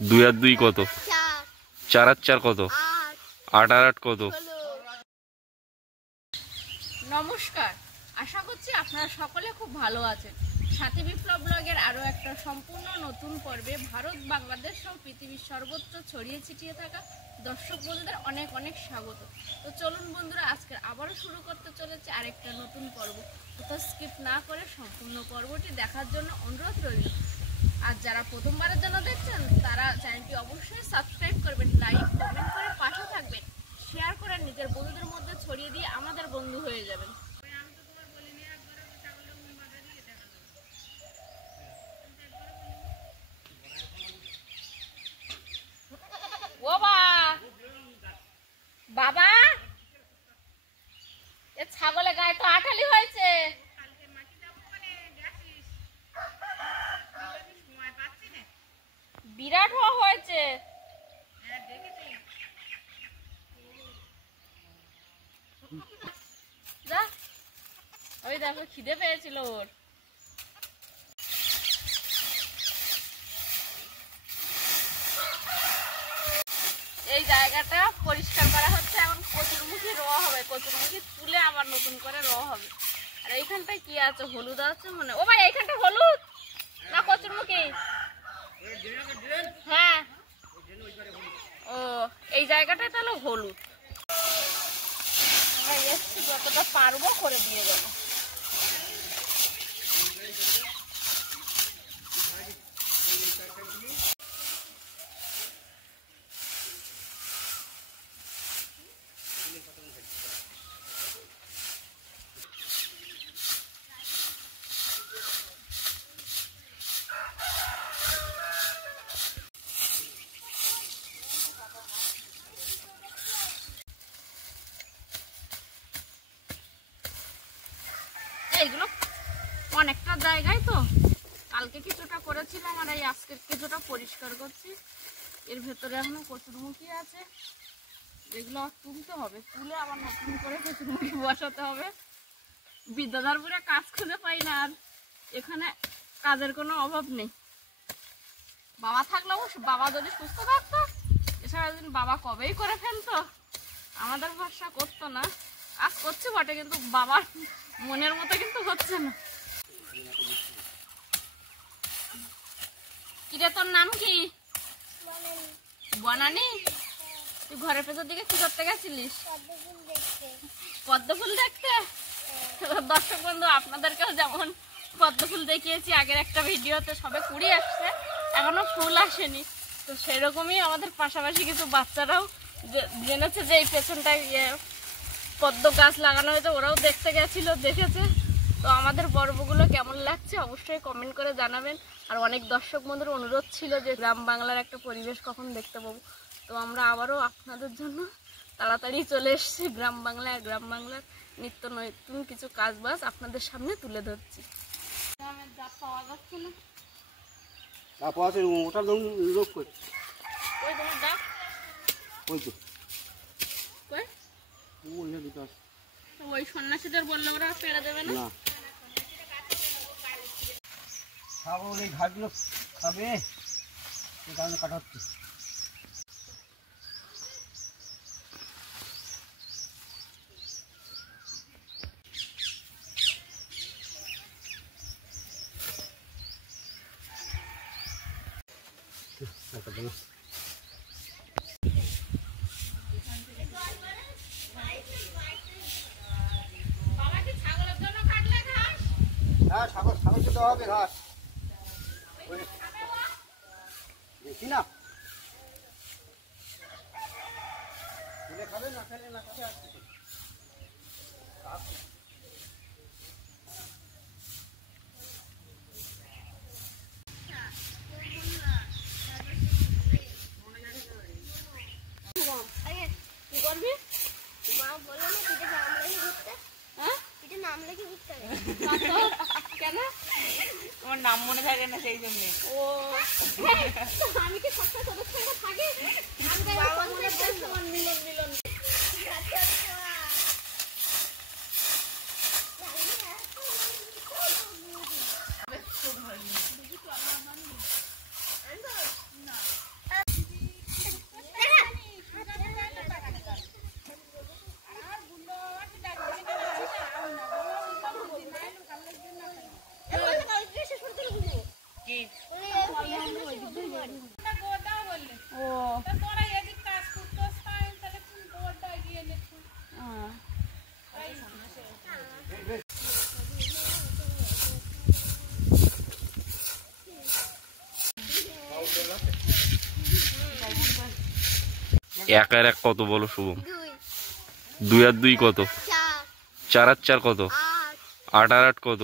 2 আর 2 কত? 4 আর 4 কত? 8 আর 8 কত? নমস্কার, আশা করছি আপনারা সকলে খুব ভালো আছেন। সাথী বিপ্লব ব্লগের আরও একটা সম্পূর্ণ নতুন পর্বে ভারত, বাংলাদেশ সহ পৃথিবীর সর্বত্র ছড়িয়ে ছিটিয়ে থাকা দর্শক বন্ধুদের অনেক অনেক স্বাগত। তো চলুন বন্ধুরা, আজকে আবারও শুরু করতে চলেছে আরেকটা নতুন পর্ব। কোথাও স্কিপ না করে সম্পূর্ণ পর্বটি দেখার জন্য অনুরোধ রইল। আর যারা প্রথমবারের জন্য দেখছেন তারা চ্যানেলটি অবশ্যই সাবস্ক্রাইব করবেন, লাইক কমেন্ট করে পাশে থাকবেন, শেয়ার করে নিজের বন্ধুদের মধ্যে ছড়িয়ে দিয়ে আমাদের বন্ধু হয়ে যাবেন। ও বাবা, এ ছাগলের গায়ে তো আঠালি হয়েছে। বিরাট হয়েছে। যা, ওই দেখো খিদে পেয়েছিল ওর। এই জায়গাটা পরিষ্কার করা হচ্ছে, এখন কচুরমুখী রোয়া হবে, কচুরমুখী তুলে আবার নতুন করে রোয়া হবে। আর এইখানটায় কি আছে? হলুদ আছে মনে। ও ভাই, এইখানটা হলুদ না কচুরমুখী? হ্যাঁ, ও এই জায়গাটায় তাহলে হলুদ। এসছি, যতটা পারবো করে দিয়ে দেবো। এইগুলো অনেকটা জায়গায় তো, কালকে কিছুটা করেছিলাম আর এই আজকে কিছুটা পরিষ্কার করছি। এর ভেতরে এখনো কচুরমুখী আছে, এগুলো তুলতে হবে, তুলে আবার নতুন করে কচুরমুখী বসাতে হবে। বিদ্যাধরপুরে কাজ খুঁজে পাই না, আর এখানে কাজের কোনো অভাব নেই। বাবা থাকলে অবশ্য, বাবা যদি সুস্থ থাকতো, এছাড়া দিন বাবা কবেই করে ফেলতো, আমাদের ভরসা করতো না। কাজ করছে বটে, কিন্তু বাবার মনের মতো কিন্তু হচ্ছে না। কিরে, তোর নাম কি? বনানি। তুই ঘরের পেছর দিকে কি করতে গেছিলিস? পদ্ম ফুল দেখতে। দর্শক বন্ধু, আপনাদেরকেও যেমন পদ্ম ফুল দেখিয়েছি আগের একটা ভিডিওতে, সবে কুড়ি আসছে, এখনো ফুল আসেনি। তো সেরকমই আমাদের পাশাপাশি কিছু বাচ্চারাও জেনেছে যে এই পেছনটায় পদ্ম গাছ লাগানো হয়েছে, ওরাও দেখতে গেছিল, দেখেছে। তো আমাদের পর্বগুলো কেমন লাগছে অবশ্যই কমেন্ট করে জানাবেন। আর অনেক দর্শক বন্ধুর অনুরোধ ছিল যে গ্রাম বাংলার একটা পরিবেশ কখন দেখতে পাবো। তো আমরা আবারও আপনাদের জন্য তাড়াতাড়ি চলে এসেছি গ্রাম বাংলায়। গ্রাম বাংলার নিত্য নতুন কিছু কাজ বাজ আপনাদের সামনে তুলে ধরছি। পাওয়া যাচ্ছে না, ওটা ধরুন লোক করছে। ওই তোমার ডাক, ওই তো ওই সন্ন্যাসীদের বললে ওরা পেড়ে দেবে না। ছাগল এই ঘাসগুলো খাবে, এই কারণে কাটা হচ্ছে। হ্যাঁ, ছাগল খেতে হবে ঘাস, দেখি না খাবে, না খেলে না খাবে। কি করবি? কেন? তোমার নাম মনে থাকে না সেই জন্য। ও আমি কি সবসময় তোদের সঙ্গে থাকি? মিলন মিলন ও এক আর এক কত বলো শুভম? 2 আর 2 কত? 4 আর 4 কত? 8 আর 8 কত?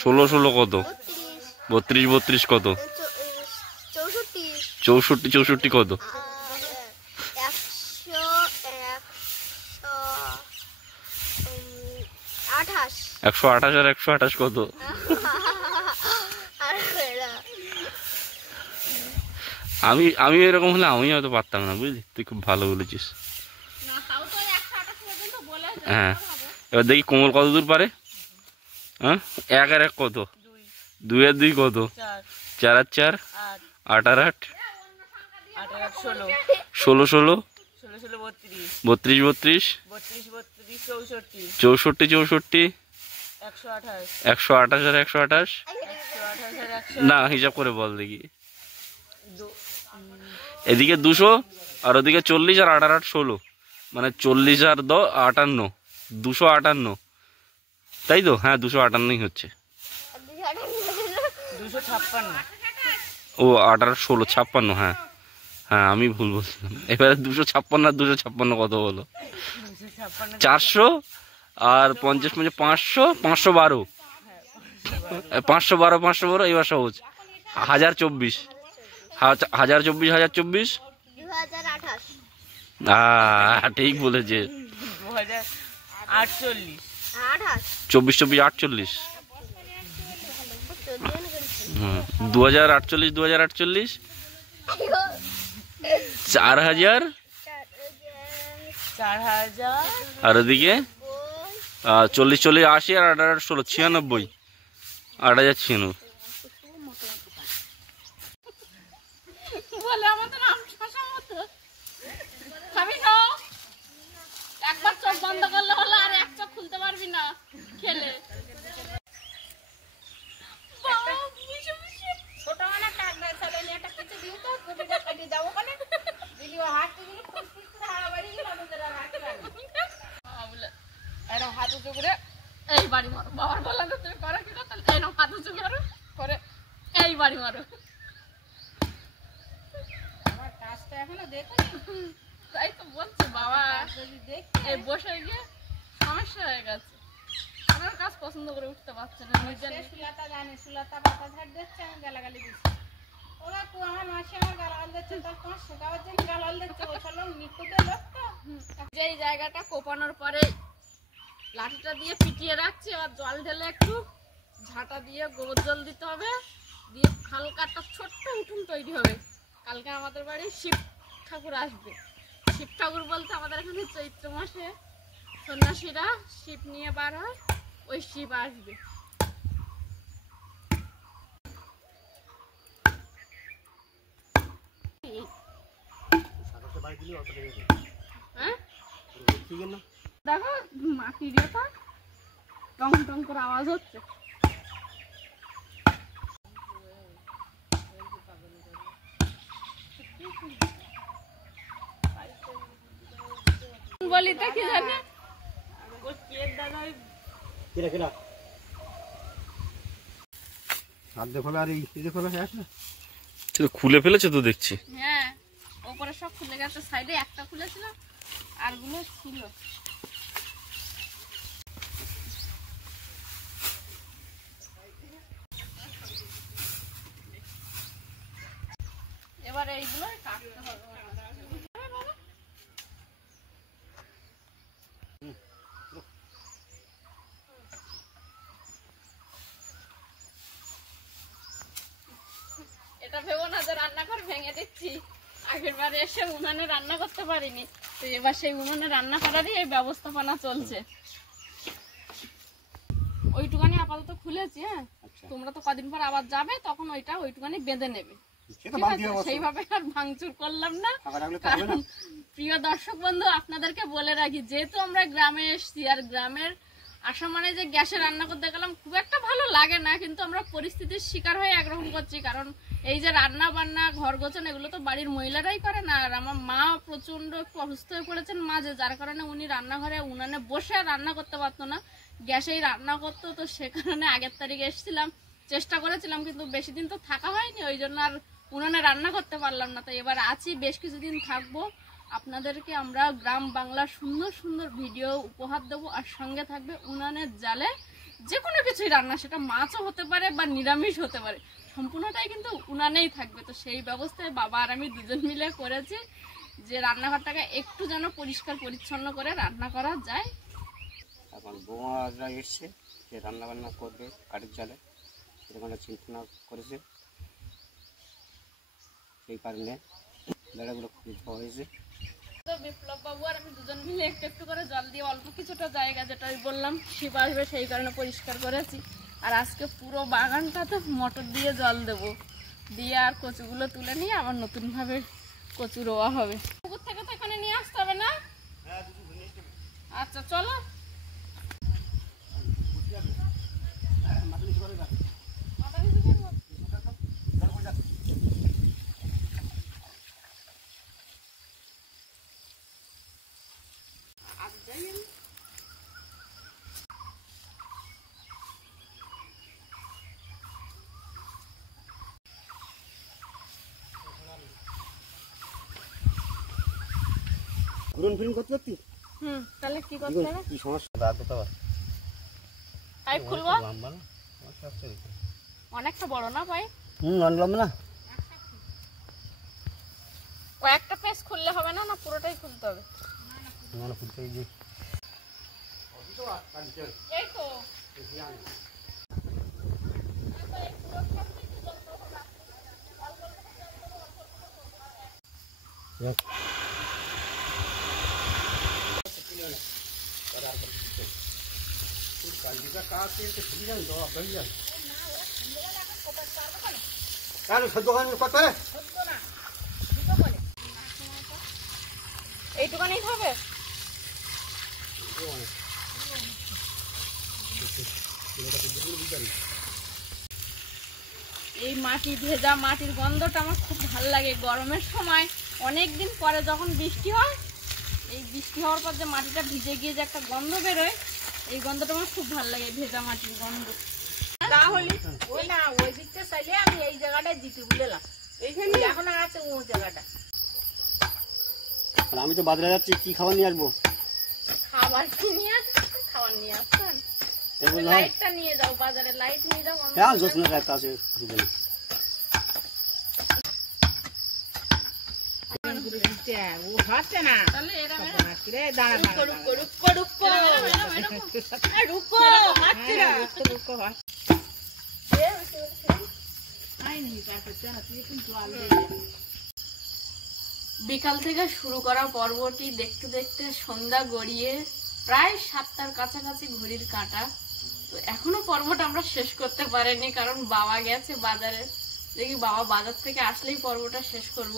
16 16 কত? 32 32 কত? 64 64 কত? 128 আর 128 কত? আমি এরকম হলে আমি হয়তো পারতাম না, বুঝলি? তুই খুব ভালো বলেছিস। হ্যাঁ, এবার দেখি কোমল কত দূর পারে। হ্যাঁ, 1 আর 1 কত? 2 আর 2 কত? 4 আর 4 8 আর 8 16 16 32 32 64 64 128 আর 128 না, হিসাব করে বল দেখি। এদিকে 200 আর ওদিকে 40 আর 8 আর 8 16, মানে 40 আর 58 258, তাই তো? হ্যাঁ, 258ই হচ্ছে। 256 ও 8 আর 16 56, হ্যাঁ হ্যাঁ, আমি ভুল বলছিলাম। এবারে 256 আর 256 কত হলো? 400 আর 50 50 500 512 512 512, এবার সহজ। 1024 1024 1024 ঠিক বলেছে। 24 24 48 2048 2048 4000 আর ওদিকে 40 40 80 আর 8 আর 16 96 8096। বলে আমাদের আম শশা মতো খাবি না, একবার চোখ বন্ধ করলে হলো, আর এক চোখ খুলতে পারবি না খেলে। ছোট মানে কাগজ চলে নিয়ে একটা কিছু দিও তো কুটিটা কাটিয়ে যাবো কোনে দিলি ও হাত দিলি খুব কিছু হাড়া বাড়ি গেল আমাদের আর হাত লাগে বলে এরকম হাত উঁচু করে এই বাড়ি মারো। বাবার বললাম তো তুমি করো কি না, তাহলে এরকম হাত উঁচু করো করে এই বাড়ি মারো। আমার কাজটা এখনো দেখো, তাই তো বলছি বাবা এই বসে গিয়ে সমস্যা হয়ে গেছে। আমার কাজ পছন্দ করে উঠতে পারছে না। সুলাতা জানি, সুলাতা পাতা ঝাড় দিচ্ছে, আমি গালাগালি দিচ্ছি। ওরা তো আমার মাসি আমার গালাগাল দিচ্ছে, তার 500 টাকার জন্য গালাগাল দিচ্ছে। ও চলো নিকুদের লোক তো। যেই জায়গাটা কোপানোর পরে লাঠিটা দিয়ে পিটিয়ে রাখছি, এবার জল ঢেলে একটু ঝাঁটা দিয়ে গোবর জল দিতে হবে, দিয়ে হালকা একটা ছোট্ট উঠুন তৈরি হবে। কালকে আমাদের বাড়ি শিব ঠাকুর আসবে। শিব ঠাকুর বলতে আমাদের এখানে চৈত্র মাসে সন্ন্যাসীরা শিব নিয়ে বার হয়, ওই শিব আসবে। হ্যাঁ দেখো মাটির ইয়েটা টং টং করে আওয়াজ হচ্ছে। বলি তো কি জানি খুলে ফেলেছে তো দেখছি। হ্যাঁ, ওপরে সব খুলে গেছে, সাইডে একটা খুলেছিল আর গুলো ছিল। এবার এইগুলো কাটতে হবে। এটা ভেবো না যে রান্নাঘর ভেঙে দিচ্ছি, আগের বারে এসে উনানে রান্না করতে পারিনি, তো এবার সেই উনানে রান্না করারই এই ব্যবস্থাপনা চলছে। ওইটুকানি আপাতত খুলেছি। হ্যাঁ, তোমরা তো কদিন পর আবার যাবে, তখন ওইটুকানি বেঁধে নেবে। সেইভাবে আর ভাঙচুর করলাম না। কারণ প্রিয় দর্শক বন্ধু, আপনাদেরকে বলে রাখি, যেহেতু আমরা গ্রামে এসছি, আর গ্রামের আসা মানে যে গ্যাসে রান্না করতে গেলাম খুব একটা ভালো লাগে না, কিন্তু আমরা পরিস্থিতির শিকার হয়ে একরকম করছি। কারণ এই যে রান্না বান্না ঘর গোছান এগুলো তো বাড়ির মহিলারাই করে না। আর আমার মা প্রচন্ড একটু অসুস্থ হয়ে পড়েছেন মাঝে, যার কারণে উনি রান্নাঘরে উনানে বসে আর রান্না করতে পারতো না, গ্যাসেই রান্না করতো। তো সে কারণে আগের তারিখে এসেছিলাম, চেষ্টা করেছিলাম, কিন্তু বেশি দিন তো থাকা হয়নি, ওই জন্য আর উনানে রান্না করতে পারলাম না। তো এবার আছি, বেশ কিছুদিন থাকবো। আপনাদেরকে আমরা গ্রাম বাংলার সুন্দর সুন্দর ভিডিও উপহার দেবো, আর সঙ্গে থাকবে উনানের জালে যে কোনো কিছুই রান্না, সেটা মাছও হতে পারে বা নিরামিষ হতে পারে, সম্পূর্ণটাই কিন্তু উনানেই থাকবে। তো সেই ব্যবস্থায় বাবা আর আমি দুজন মিলে করেছি যে রান্নাঘরটাকে একটু যেন পরিষ্কার পরিচ্ছন্ন করে রান্না করা যায়। এখন বৌমারা এসছে যে রান্না বান্না করবে কাঠের জালে, সেরকম চিন্তা করেছে, সেই কারণে বেড়াগুলো খুব হয়েছে। তো বিপ্লব বাবু আর আমি দুজন মিলে একটু একটু করে জল দিয়ে অল্প কিছুটা জায়গা, যেটা আমি বললাম শিপ আসবে সেই কারণে পরিষ্কার করেছি। আর আজকে পুরো বাগানটাতে মোটর দিয়ে জল দেবো, দিয়ে আর কচুগুলো তুলে নিয়ে আবার নতুনভাবে কচু রোয়া হবে। পুকুর থেকে তো এখানে নিয়ে আসতে হবে না? আচ্ছা চলো। ঘুরন ফিরন করতে পারতি? তাহলে কি করতে হবে? কি সমস্যা দাঁত দিতে পার? পাইপ খুলবো? লম্বা না? অনেকটা বড় না পাইপ? অনেক লম্বা না? কয়েকটা পেস খুললে হবে না, না পুরোটাই খুলতে হবে? না খুলতে হবে। এই তো এইটুকানি হবে। এই মাটি ভেজা মাটির গন্ধটা আমার খুব ভালো লাগে গরমের সময়। অনেক দিন পরে যখন বৃষ্টি হয়, এই বৃষ্টি হওয়ার পর যে মাটিটা ভিজে গিয়ে যে একটা গন্ধ বেরোয়, এই গন্ধটা আমার খুব ভালো লাগে, ভেজা মাটির গন্ধ। তাহলে ওই না ওই দিকটা চাইলে আমি এই জায়গাটায় দিতে বুঝলাম, এইখানে এখন আছে ও জায়গাটা। আমি তো বাজারে যাচ্ছি, কি খাবার নিয়ে আসবো? খাবার কি নিয়ে আসছেন? খাবার নিয়ে আসছেন? লাইটটা নিয়ে যাও, বাজারে লাইট নিয়ে যাও। হ্যাঁ জোৎস্না লাইট আছে। বিকাল থেকে শুরু করা পর্বটি দেখতে দেখতে সন্ধ্যা গড়িয়ে প্রায় 7টার কাছাকাছি ঘড়ির কাঁটা। তো এখনো পর্বটা আমরা শেষ করতে পারিনি, কারণ বাবা গেছে বাজারে। দেখি বাবা বাজার থেকে আসলেই পর্বটা শেষ করব।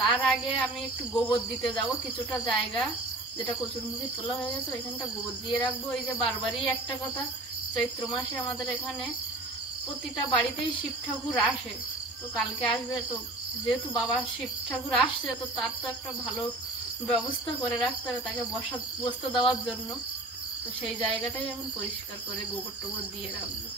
তার আগে আমি একটু গোবর দিতে যাব, কিছুটা জায়গা যেটা কচুরমুখী তোলা হয়ে গেছে ওইখানটা গোবর দিয়ে রাখবো। এই যে বারবারই একটা কথা, চৈত্র মাসে আমাদের এখানে প্রতিটা বাড়িতেই শিব ঠাকুর আসে। তো কালকে আসবে, তো যেহেতু বাবা শিব ঠাকুর আসছে, তো তার তো একটা ভালো ব্যবস্থা করে রাখতে হবে তাকে বসতে দেওয়ার জন্য। তো সেই জায়গাটাই এখন পরিষ্কার করে গোবর টোবর দিয়ে রাখবো।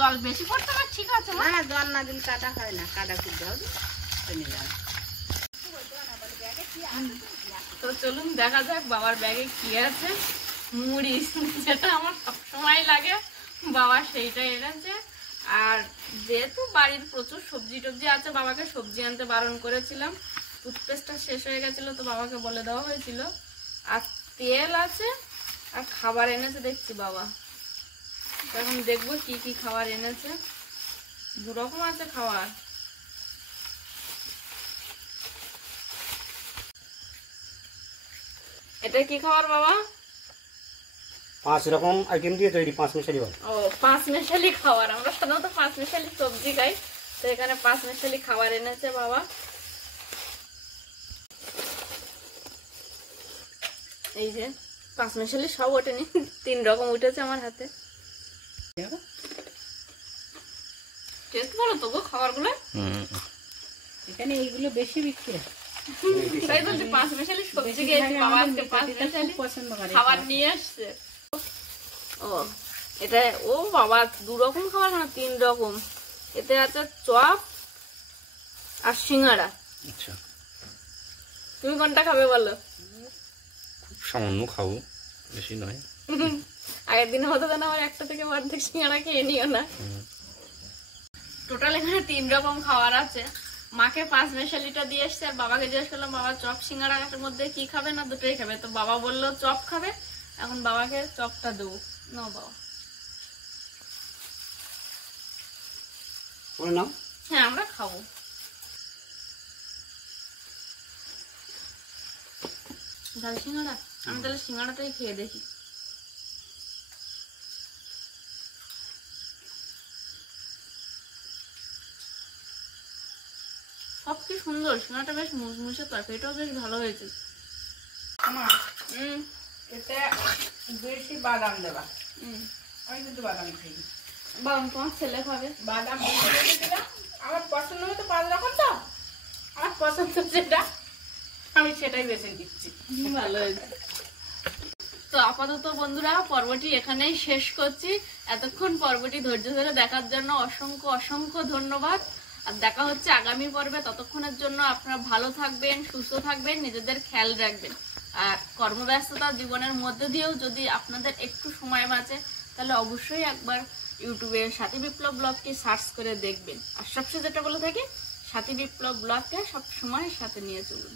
জল বেশি পড়তে পারে, ঠিক আছে না? জল না দিলে কাটা হয় না, কাটা খুঁজতে হবে। তো চলুন দেখা যাক বাবার ব্যাগে কি আছে। মুড়ি, যেটা আমার সবসময় লাগে, বাবা সেইটা এনেছে। আর যেহেতু বাড়ির প্রচুর সবজি টবজি আছে, বাবাকে সবজি আনতে বারণ করেছিলাম। টুথপেস্টটা শেষ হয়ে গেছিল, তো বাবাকে বলে দেওয়া হয়েছিল। আর তেল আছে আর খাবার এনেছে দেখছি বাবা। এখন দেখবো কি কি খাবার এনেছে। 2 রকম আছে খাবার। এটা কি খাবার বাবা? 5 রকম আইটেম দিয়ে তৈরি, 5 মিশালি। ও 5 মিশালি খাবার। আমরা সাধারণত 5 মিশালি সবজি খাই, তো এখানে 5 মিশালি খাবার এনেছে বাবা। এই যে 5 মিশালি সব ওঠেনি, 3 রকম উঠেছে আমার হাতে। টেস্ট ভালো তো গো খাবারগুলো। এখানে এইগুলো বেশি বিক্রি হয়। তাই বলছি 5 মিশালি সবজি খেয়েছি, বাবা আজকে 5 মিশালি পছন্দ করে খাবার নিয়ে আসছে। ও এটা, ও বাবা 2 রকম খাবার না 3 রকম। এতে আছে চপ আর সিঙ্গাড়া। আচ্ছা, তুমি কোনটা খাবে বলো? খুব সামান্য খাবো, বেশি নয়। আগের দিনের মতো যেন আমার একটা থেকে অর্ধেক সিঙ্গাড়া খেয়ে নিও না। টোটাল এখানে 3 রকম খাবার আছে। মাকে 5 মিশালিটা দিয়ে এসছে, আর বাবাকে জিজ্ঞেস করলাম বাবা চপ সিঙ্গাড়ার মধ্যে কি খাবে, না দুটোই খাবে? তো বাবা বললো চপ খাবে। এখন বাবাকে চপটা দেবো। নাও বাবা। ওর নাম হ্যাঁ আমরা খাবো। ঝাল সিঙ্গাড়া, আমি তাহলে সিঙ্গাড়াটাই খেয়ে দেখি। সব কি সুন্দর, সিঙ্গাড়াটা বেশ মুচমুচে, তরকারিটাও বেশ ভালো হয়েছে। এটা বেশি বাদাম দেবা। হুম, আমি কিন্তু বাদাম খাই। বাবা তোমার ছেলে খাবে। বাদাম দিলাম, আমার পছন্দ মতো 5 রকম, তো আমার পছন্দ যেটা আমি সেটাই বেছে দিচ্ছি। ভালো হয়েছে। তো আপাতত বন্ধুরা পর্বটি এখানেই শেষ করছি। এতক্ষণ পর্বটি ধৈর্য ধরে দেখার জন্য অসংখ্য অসংখ্য ধন্যবাদ। আর দেখা হচ্ছে আগামী পর্বে। ততক্ষণের জন্য আপনারা ভালো থাকবেন, সুস্থ থাকবেন, নিজেদের খেয়াল রাখবেন। আর কর্মব্যস্ততা জীবনের মধ্যে দিয়েও যদি আপনাদের একটু সময় বাঁচে, তাহলে অবশ্যই একবার ইউটিউবে সাথী বিপ্লব ব্লগটি সার্চ করে দেখবেন। আর সবচেয়ে যেটা বলে থাকি, সাথী বিপ্লব ব্লগকে সব সময় সাথে নিয়ে চলুন।